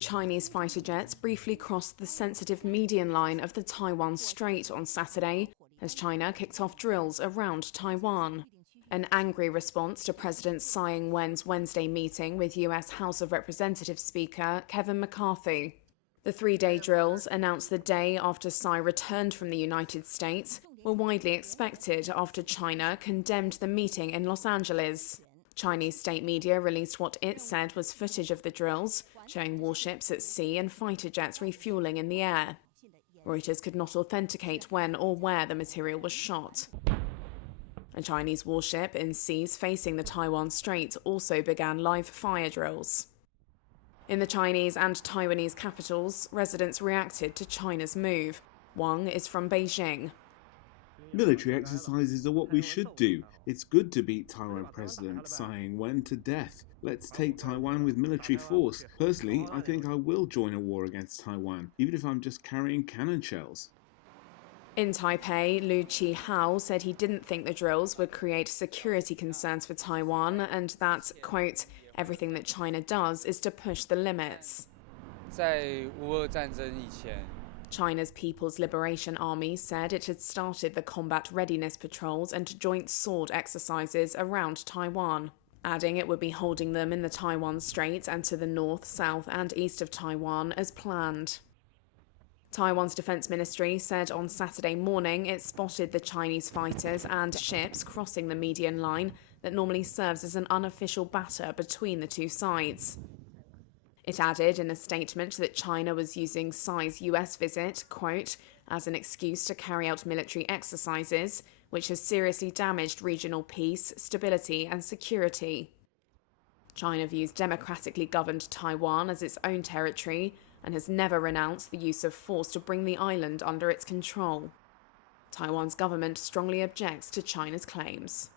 Chinese fighter jets briefly crossed the sensitive median line of the Taiwan Strait on Saturday as China kicked off drills around Taiwan. An angry response to President Tsai Ing-wen's Wednesday meeting with US House of Representatives Speaker Kevin McCarthy. The three-day drills, announced the day after Tsai returned from the United States, were widely expected after China condemned the meeting in Los Angeles. Chinese state media released what it said was footage of the drills, showing warships at sea and fighter jets refueling in the air. Reuters could not authenticate when or where the material was shot. A Chinese warship in seas facing the Taiwan Strait also began live fire drills. In the Chinese and Taiwanese capitals, residents reacted to China's move. Wang is from Beijing. Military exercises are what we should do. It's good to beat Taiwan President Tsai Ing-wen to death. Let's take Taiwan with military force. Personally, I think I will join a war against Taiwan, even if I'm just carrying cannon shells. In Taipei, Liu Qihao said he didn't think the drills would create security concerns for Taiwan and that, quote, everything that China does is to push the limits. China's People's Liberation Army said it had started the combat readiness patrols and joint sword exercises around Taiwan, adding it would be holding them in the Taiwan Strait and to the north, south and east of Taiwan as planned. Taiwan's defense ministry said on Saturday morning it spotted the Chinese fighters and ships crossing the median line that normally serves as an unofficial batter between the two sides. It added in a statement that China was using Tsai's US visit, quote, as an excuse to carry out military exercises, which has seriously damaged regional peace, stability and security. China views democratically governed Taiwan as its own territory and has never renounced the use of force to bring the island under its control. Taiwan's government strongly objects to China's claims.